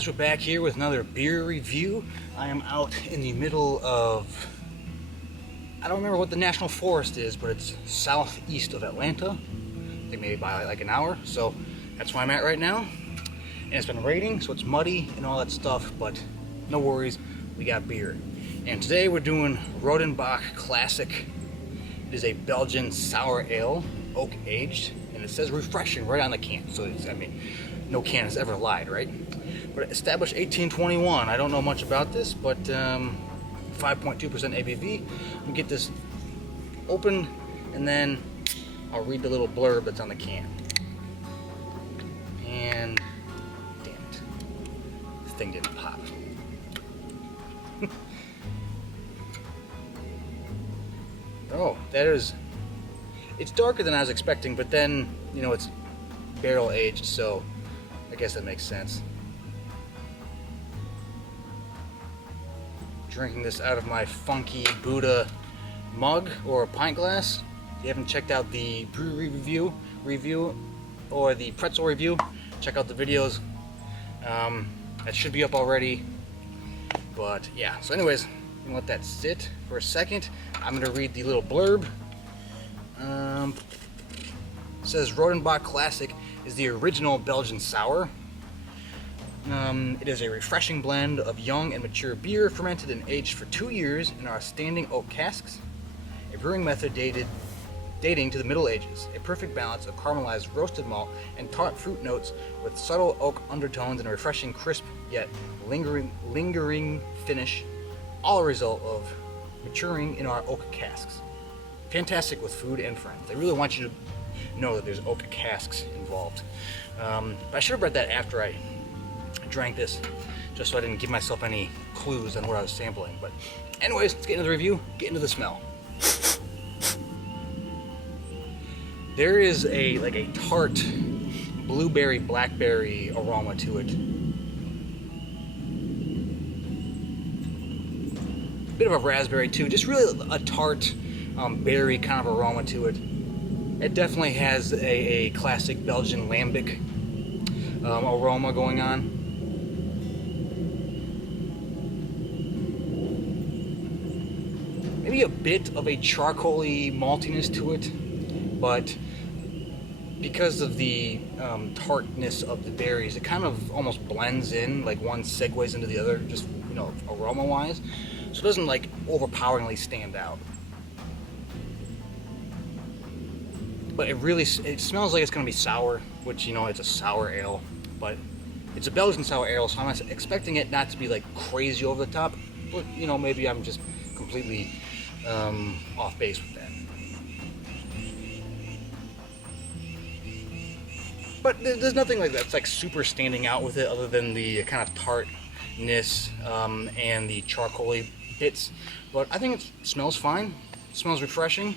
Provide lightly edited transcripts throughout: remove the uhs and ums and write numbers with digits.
guys, we're back here with another beer review. I am out in the middle of, I don't remember what the national forest is, but it's southeast of Atlanta. I think maybe by like an hour, so that's where I'm at right now. And it's been raining, so it's muddy and all that stuff, but no worries, we got beer. And today we're doing Rodenbock Classic. It is a Belgian sour ale, oak aged, and it says refreshing right on the can, so it's, I mean, no can has ever lied, right? But established 1821. I don't know much about this, but 5.2% ABV. I'm gonna get this open, and then I'll read the little blurb that's on the can. And damn it, this thing didn't pop. Oh, that is. It's darker than I was expecting, but then you know it's barrel aged, so I guess that makes sense. Drinking this out of my funky Buddha mug or pint glass. If you haven't checked out the brewery review or the pretzel review, check out the videos. That should be up already. But yeah, so anyways, I'm gonna let that sit for a second. I'm gonna read the little blurb. It says Rodenbock Classic is the original Belgian sour. It is a refreshing blend of young and mature beer fermented and aged for 2 years in our standing oak casks. A brewing method dating to the Middle Ages. A perfect balance of caramelized roasted malt and tart fruit notes with subtle oak undertones and a refreshing, crisp yet lingering finish. All a result of maturing in our oak casks. Fantastic with food and friends. They really want you to know that there's oak casks involved. But I should have read that after I drank this, just so I didn't give myself any clues on what I was sampling. But anyways, let's get into the review, get into the smell. There is a tart blueberry blackberry aroma to it. Bit of a raspberry too, just really a tart berry kind of aroma to it. It definitely has a classic Belgian lambic aroma going on. Maybe a bit of a charcoaly maltiness to it, but because of the tartness of the berries, it kind of almost blends in, like one segues into the other, just, you know, aroma-wise. So it doesn't like overpoweringly stand out. But it smells like it's going to be sour, which, you know, it's a sour ale, but it's a Belgian sour ale, so I'm expecting it not to be like crazy over the top, but, you know, maybe I'm just completely off base with that. But there's nothing like that's like super standing out with it, other than the kind of tartness and the charcoaly bits. But I think it smells fine. It smells refreshing.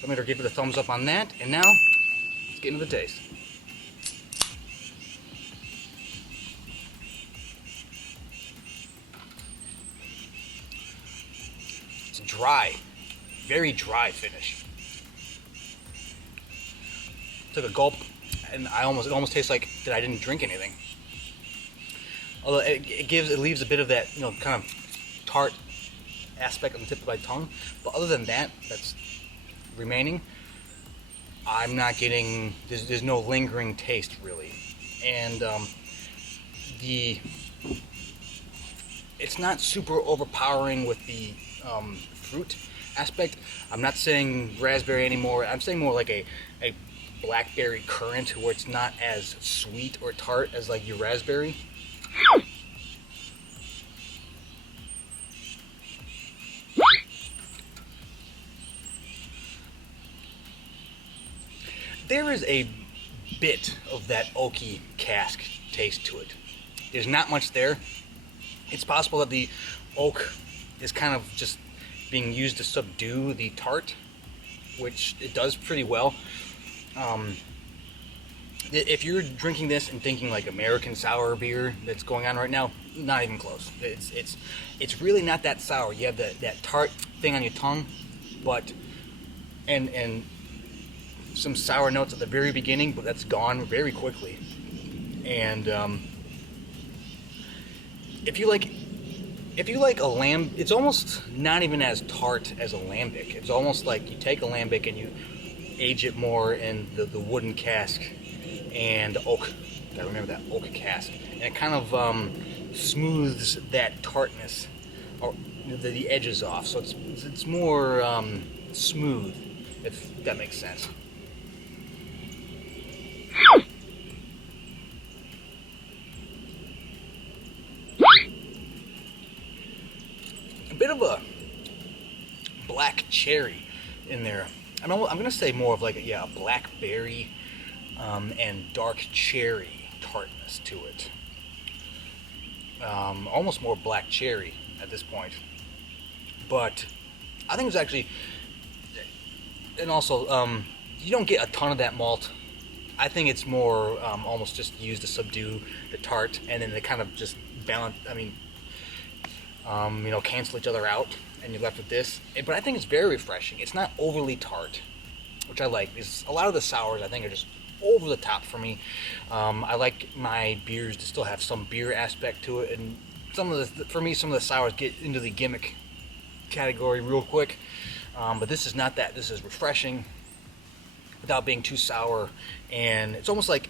I'm going to give it a thumbs up on that. And now, let's get into the taste. It's dry. Very dry finish. Took a gulp, and it almost tastes like that I didn't drink anything. Although it leaves a bit of that, you know, kind of tart aspect on the tip of my tongue. But other than that, that's remaining. I'm not getting. There's no lingering taste really, and it's not super overpowering with the fruit aspect. I'm not saying raspberry anymore. I'm saying more like a blackberry currant, where it's not as sweet or tart as like your raspberry. There is a bit of that oaky cask taste to it. There's not much there. It's possible that the oak is kind of just being used to subdue the tart, which it does pretty well. If you're drinking this and thinking like American sour beer that's going on right now, not even close. It's really not that sour. You have that tart thing on your tongue, but and some sour notes at the very beginning, but that's gone very quickly. And if you like a lamb, it's almost not even as tart as a lambic. It's almost like you take a lambic and you age it more in the wooden cask and the oak. Gotta remember that oak cask, and it kind of smooths that tartness or the edges off. So it's more smooth, if that makes sense. A bit of a black cherry in there. I'm gonna say more of like a blackberry and dark cherry tartness to it. Almost more black cherry at this point, but I think it's actually, and also you don't get a ton of that malt. I think it's more almost just used to subdue the tart, and then they kind of just balance. I mean, cancel each other out, and you're left with this. But I think it's very refreshing. It's not overly tart, which I like. Because a lot of the sours I think are just over the top for me. I like my beers to still have some beer aspect to it, and some of the sours get into the gimmick category real quick. But this is not that. This is refreshing without being too sour, and it's almost like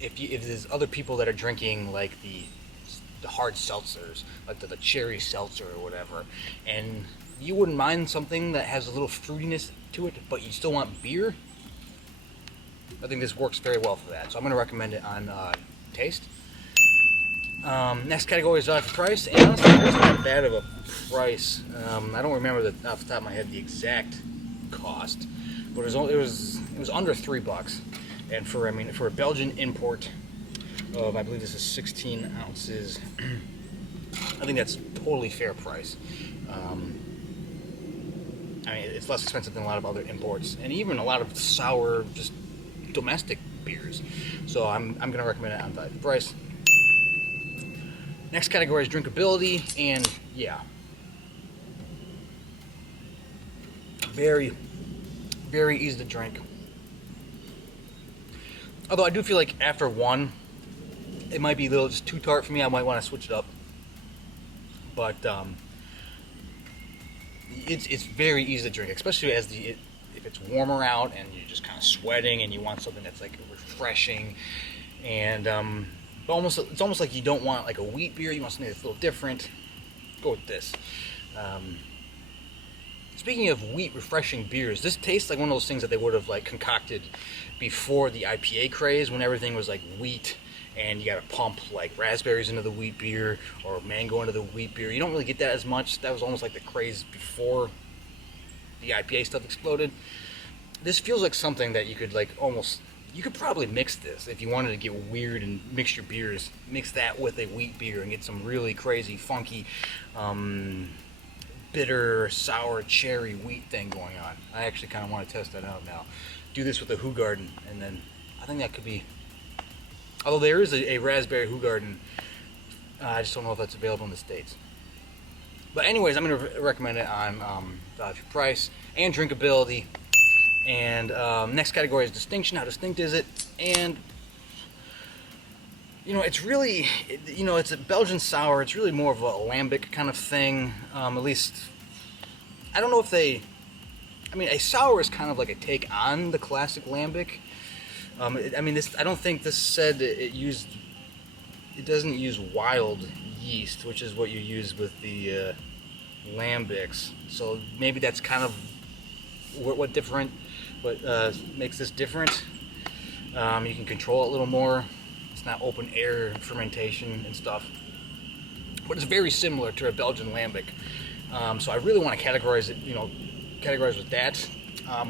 if there's other people that are drinking like the hard seltzers, like the cherry seltzer or whatever, and you wouldn't mind something that has a little fruitiness to it, but you still want beer, I think this works very well for that. So I'm going to recommend it on taste. Next category is price, and honestly, it's not that bad of a price. I don't remember off the top of my head the exact cost, but it was under $3, and for a Belgian import of, I believe this is 16 ounces, I think that's totally fair price. It's less expensive than a lot of other imports, and even a lot of sour, just domestic beers. So I'm going to recommend it on the price. Next category is drinkability, and yeah, very, very easy to drink. Although I do feel like after one, it might be a little just too tart for me. I might want to switch it up. But it's very easy to drink, especially if it's warmer out and you're just kind of sweating and you want something that's like refreshing, and it's almost like you don't want like a wheat beer. You want something that's a little different. Go with this. Speaking of wheat refreshing beers, this tastes like one of those things that they would have like concocted before the IPA craze, when everything was like wheat and you gotta pump like raspberries into the wheat beer or mango into the wheat beer. You don't really get that as much. That was almost like the craze before the IPA stuff exploded. This feels like something that you could you could probably mix this if you wanted to get weird and mix your beers. Mix that with a wheat beer and get some really crazy, funky, bitter, sour, cherry wheat thing going on. I actually kind of want to test that out now. Do this with a Hoegaarden, and then I think that could be. Although there is a raspberry Hoegaarden, I just don't know if that's available in the States. But anyways, I'm going to recommend it on value for price and drinkability. And next category is distinction. How distinct is it? And it's really, it's a Belgian sour. It's really more of a lambic kind of thing. At least, I don't know if a sour is kind of like a take on the classic lambic. I don't think this said it doesn't use wild yeast, which is what you use with the lambics. So maybe that's kind of what makes this different. You can control it a little more. It's not open air fermentation and stuff, but it's very similar to a Belgian lambic. So I really want to categorize with that.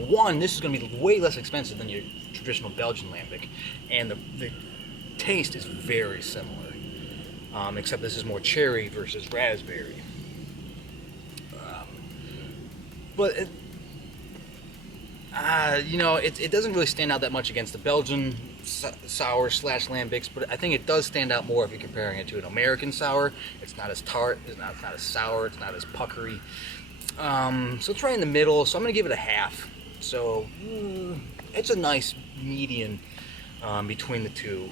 One, this is going to be way less expensive than your traditional Belgian lambic, and the taste is very similar, except this is more cherry versus raspberry. But it doesn't really stand out that much against the Belgian sour / lambics, but I think it does stand out more if you're comparing it to an American sour. It's not as tart, it's not as sour, it's not as puckery. So it's right in the middle, so I'm going to give it a half. So it's a nice median between the two.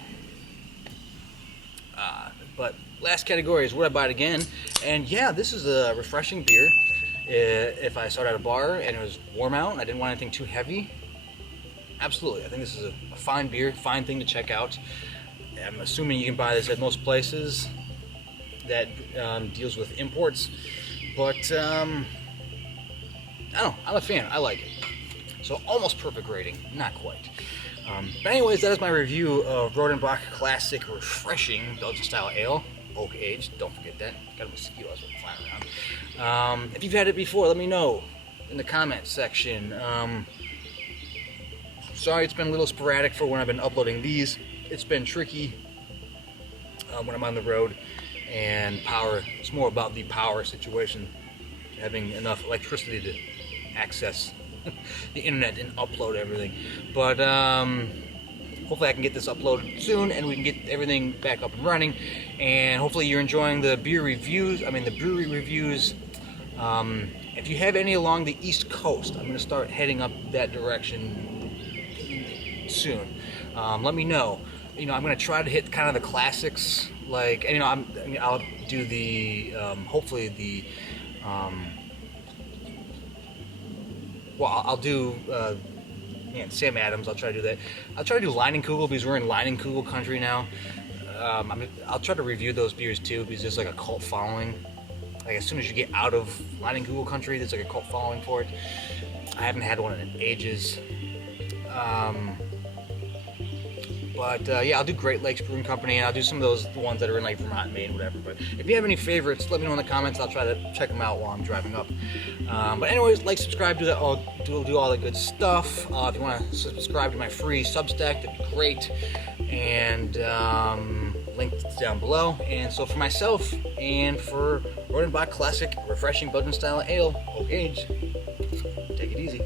But last category is would I buy it again? And yeah, this is a refreshing beer. If I started at a bar and it was warm out and I didn't want anything too heavy, absolutely. I think this is a fine beer, fine thing to check out. I'm assuming you can buy this at most places that deals with imports, but I don't know, I'm a fan. I like it. So almost perfect rating, not quite. But anyways, that is my review of Rodenbock Classic Refreshing Belgian Style Ale, oak aged. Don't forget that. Got a mosquito that's flying around. If you've had it before, let me know in the comments section. Sorry, it's been a little sporadic for when I've been uploading these. It's been tricky when I'm on the road, and power. It's more about the power situation, having enough electricity to access the internet and upload everything. But hopefully I can get this uploaded soon and we can get everything back up and running, and hopefully you're enjoying the beer reviews, the brewery reviews. If you have any along the East Coast, I'm going to start heading up that direction soon. Let me know. I'm going to try to hit kind of the classics, like, and I'll do the hopefully the I'll do Sam Adams. I'll try to do that. I'll try to do Leinenkugel because we're in Leinenkugel country now. I'll try to review those beers too because there's like a cult following. Like as soon as you get out of Leinenkugel country, there's like a cult following for it. I haven't had one in ages. But yeah, I'll do Great Lakes Brewing Company, and I'll do some of those ones that are in like Vermont, Maine, whatever. But if you have any favorites, let me know in the comments. I'll try to check them out while I'm driving up. But anyways, like, subscribe, do all the good stuff. If you want to subscribe to my free Substack, that'd be great. And linked down below. And so for myself and for Rodenbock Classic Refreshing Belgian Style Ale, oak age, take it easy.